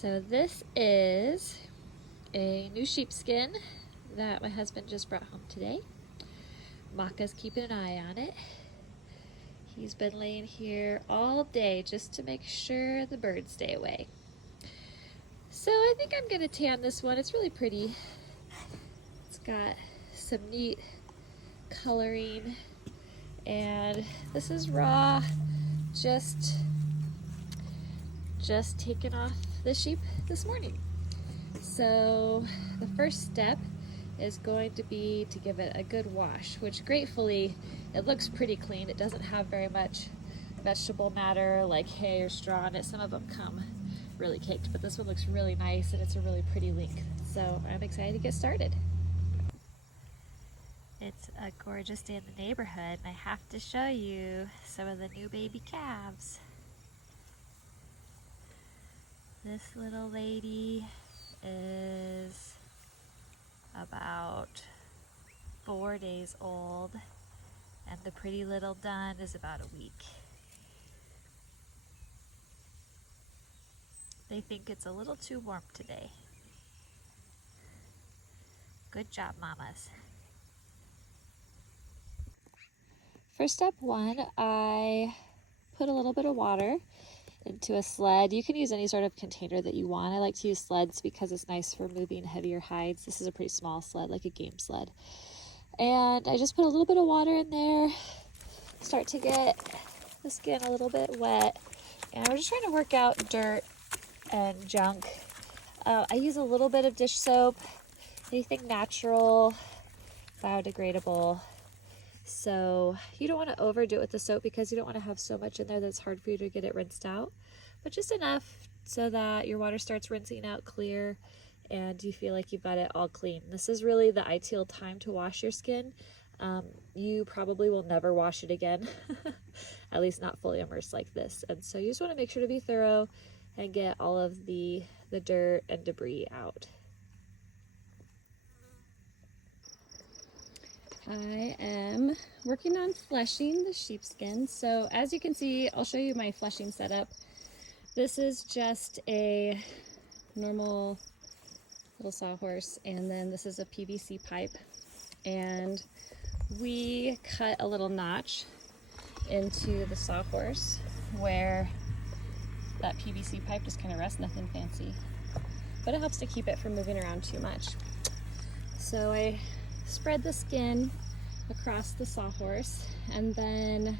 So this is a new sheepskin that my husband just brought home today. Maka's keeping an eye on it. He's been laying here all day just to make sure the birds stay away. So I think I'm gonna tan this one. It's really pretty. It's got some neat coloring, and this is raw, just taken off the sheep this morning. So the first step is going to be to give it a good wash, which gratefully it looks pretty clean. It doesn't have very much vegetable matter like hay or straw in it. Some of them come really caked, but this one looks really nice and it's a really pretty length. So I'm excited to get started. It's a gorgeous day in the neighborhood, and I have to show you some of the new baby calves. This little lady is about 4 days old, and the pretty little dun is about a week. They think it's a little too warm today. Good job, mamas. For step one, I put a little bit of water into a sled. You can use any sort of container that you want. I like to use sleds because it's nice for moving heavier hides. This is a pretty small sled, like a game sled. And I just put a little bit of water in there, start to get the skin a little bit wet. And we're just trying to work out dirt and junk. I use a little bit of dish soap, anything natural, biodegradable. So you don't want to overdo it with the soap because you don't want to have so much in there that it's hard for you to get it rinsed out, but just enough so that your water starts rinsing out clear and you feel like you've got it all clean. This is really the ideal time to wash your skin. You probably will never wash it again, at least not fully immersed like this. And so you just want to make sure to be thorough and get all of the dirt and debris out. I am working on fleshing the sheepskin. So as you can see, I'll show you my fleshing setup. This is just a normal little sawhorse, and then this is a PVC pipe. And we cut a little notch into the sawhorse where that PVC pipe just kind of rests, nothing fancy. But it helps to keep it from moving around too much. So I spread the skin across the sawhorse, and then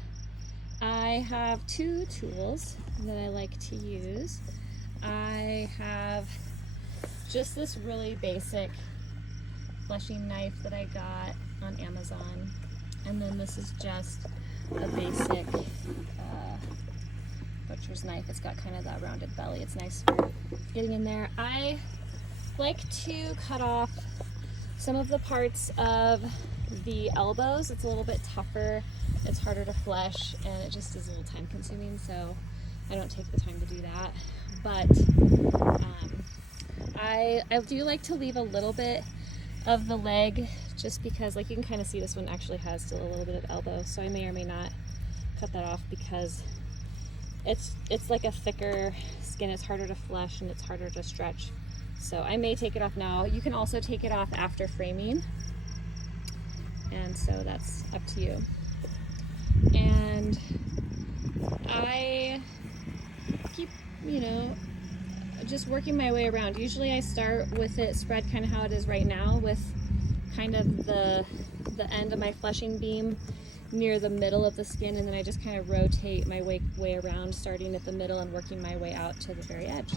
I have two tools that I like to use. I have just this really basic fleshing knife that I got on Amazon, and then this is just a basic butcher's knife. It's got kind of that rounded belly. It's nice for getting in there. I like to cut off some of the parts of the elbows. It's a little bit tougher, it's harder to flesh, and it just is a little time consuming, so I don't take the time to do that. But I do like to leave a little bit of the leg, just because, like, you can kind of see this one actually has still a little bit of elbow, so I may or may not cut that off because it's like a thicker skin. It's harder to flesh and it's harder to stretch. So I may take it off now. You can also take it off after framing, and so that's up to you. And I keep, just working my way around. Usually I start with it spread kind of how it is right now, with kind of the end of my fleshing beam near the middle of the skin, and then I just kind of rotate my way around, starting at the middle and working my way out to the very edge.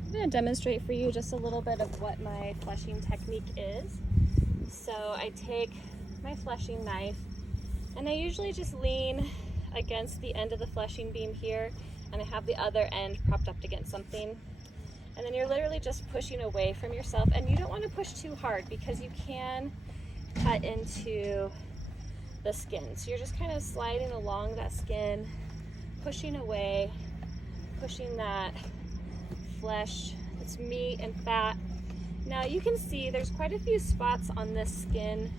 I'm going to demonstrate for you just a little bit of what my fleshing technique is. So I take my fleshing knife, and I usually just lean against the end of the fleshing beam here, and I have the other end propped up against something. And then you're literally just pushing away from yourself, and you don't want to push too hard because you can cut into the skin. So you're just kind of sliding along that skin, pushing away, pushing that flesh, it's meat and fat. Now you can see there's quite a few spots on this skin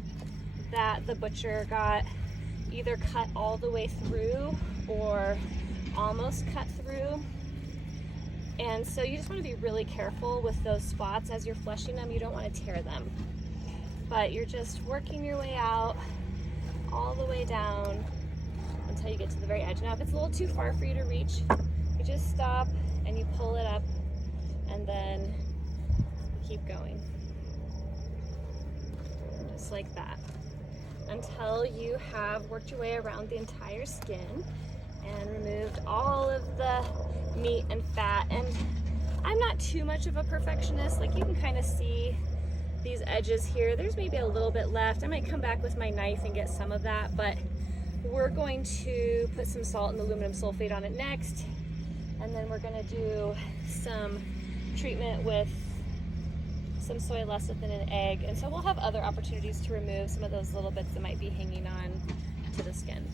that the butcher got either cut all the way through or almost cut through. And so you just want to be really careful with those spots as you're fleshing them. You don't want to tear them. But you're just working your way out all the way down until you get to the very edge. Now if it's a little too far for you to reach, you just stop and you pull it up and then keep going. Just like that. Until you have worked your way around the entire skin and removed all of the meat and fat. And I'm not too much of a perfectionist. Like, you can kind of see these edges here. There's maybe a little bit left. I might come back with my knife and get some of that, but we're going to put some salt and aluminum sulfate on it next. And then we're gonna do some treatment with some soy lecithin and an egg. And so we'll have other opportunities to remove some of those little bits that might be hanging on to the skin.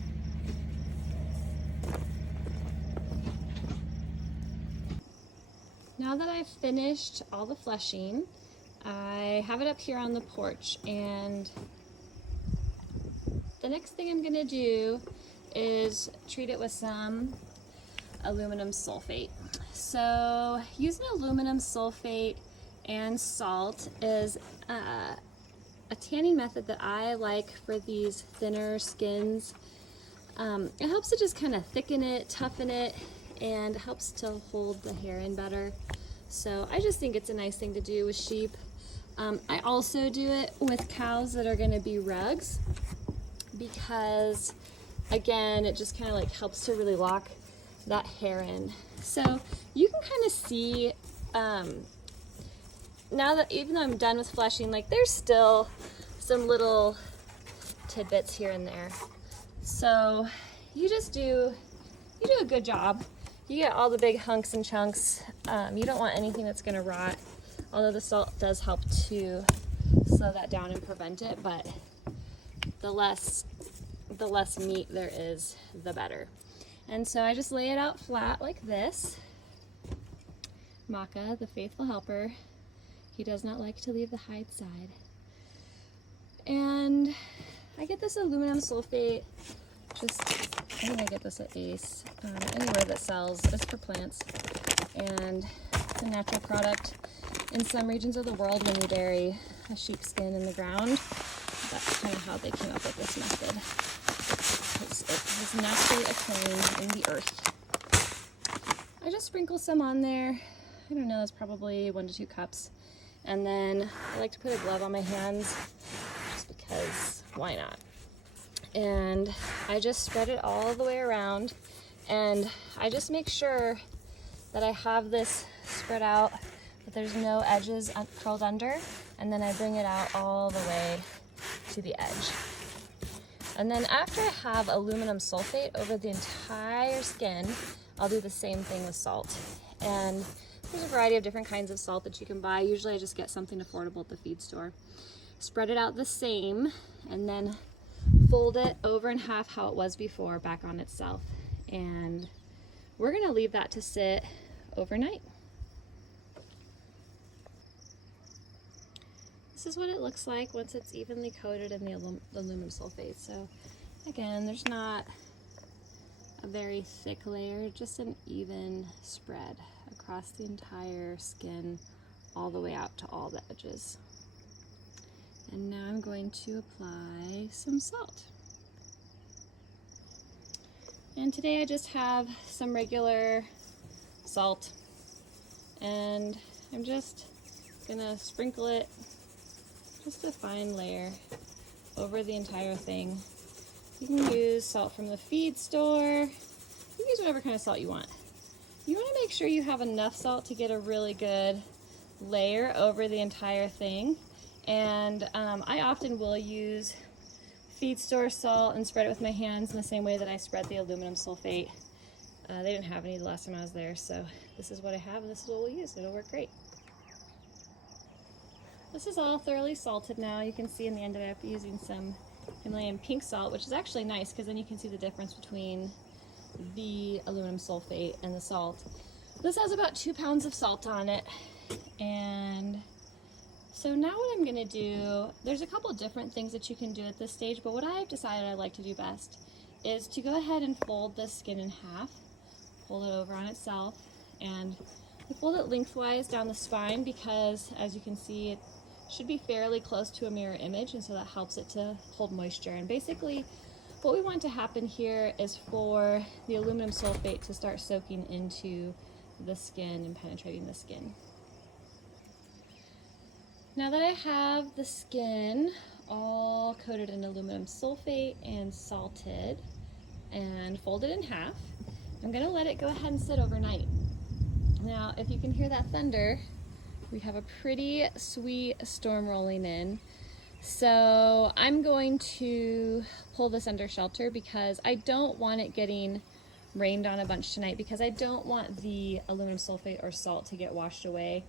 Now that I've finished all the fleshing, I have it up here on the porch, and the next thing I'm gonna do is treat it with some aluminum sulfate. So using aluminum sulfate and salt is a tanning method that I like for these thinner skins. It helps to just kind of thicken it, toughen it, and helps to hold the hair in better. So I just think it's a nice thing to do with sheep. I also do it with cows that are going to be rugs, because again, it just kind of like helps to really lock that hair in. So you can kind of see now that even though I'm done with fleshing, like there's still some little tidbits here and there. So you do a good job. You get all the big hunks and chunks. You don't want anything that's gonna rot, although the salt does help to slow that down and prevent it, but the less meat there is, the better. And so I just lay it out flat like this. Maka, the faithful helper, he does not like to leave the hide side. And I get this aluminum sulfate, I think I get this at Ace, anywhere that sells. It's for plants, and it's a natural product. In some regions of the world, when you bury a sheepskin in the ground, that's kind of how they came up with this method. It is naturally occurring in the earth. I just sprinkle some on there. I don't know, it's probably 1 to 2 cups. And then I like to put a glove on my hands just because, why not? And I just spread it all the way around, and I just make sure that I have this spread out, that there's no edges curled under, and then I bring it out all the way to the edge. And then after I have aluminum sulfate over the entire skin, I'll do the same thing with salt. And there's a variety of different kinds of salt that you can buy. Usually I just get something affordable at the feed store. Spread it out the same, and then fold it over in half how it was before, back on itself. And we're gonna leave that to sit overnight. This is what it looks like once it's evenly coated in the aluminum sulfate. So again, there's not a very thick layer, just an even spread across the entire skin all the way out to all the edges. And now I'm going to apply some salt. And today I just have some regular salt, and I'm just gonna sprinkle it, just a fine layer, over the entire thing. You can use salt from the feed store. You can use whatever kind of salt you want. You want to make sure you have enough salt to get a really good layer over the entire thing. And I often will use feed store salt and spread it with my hands in the same way that I spread the aluminum sulfate. They didn't have any the last time I was there, so this is what I have and this is what we'll use. It'll work great. This is all thoroughly salted now. You can see in the end of it, I'm using some Himalayan pink salt, which is actually nice because then you can see the difference between the aluminum sulfate and the salt. This has about 2 pounds of salt on it. And so now what I'm gonna do, there's a couple different things that you can do at this stage, but what I've decided I like to do best is to go ahead and fold the skin in half, fold it over on itself, and I fold it lengthwise down the spine because, as you can see, it should be fairly close to a mirror image, and so that helps it to hold moisture. And basically, what we want to happen here is for the aluminum sulfate to start soaking into the skin and penetrating the skin. Now that I have the skin all coated in aluminum sulfate and salted and folded in half, I'm going to let it go ahead and sit overnight. Now, if you can hear that thunder, we have a pretty sweet storm rolling in. So I'm going to pull this under shelter because I don't want it getting rained on a bunch tonight, because I don't want the aluminum sulfate or salt to get washed away.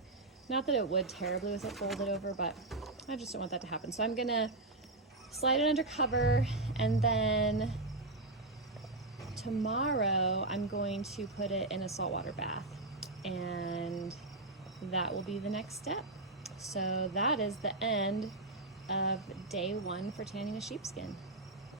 Not that it would terribly with it folded over, but I just don't want that to happen. So I'm gonna slide it under cover, and then tomorrow I'm going to put it in a saltwater bath, and that will be the next step. So that is the end of day one for tanning a sheepskin.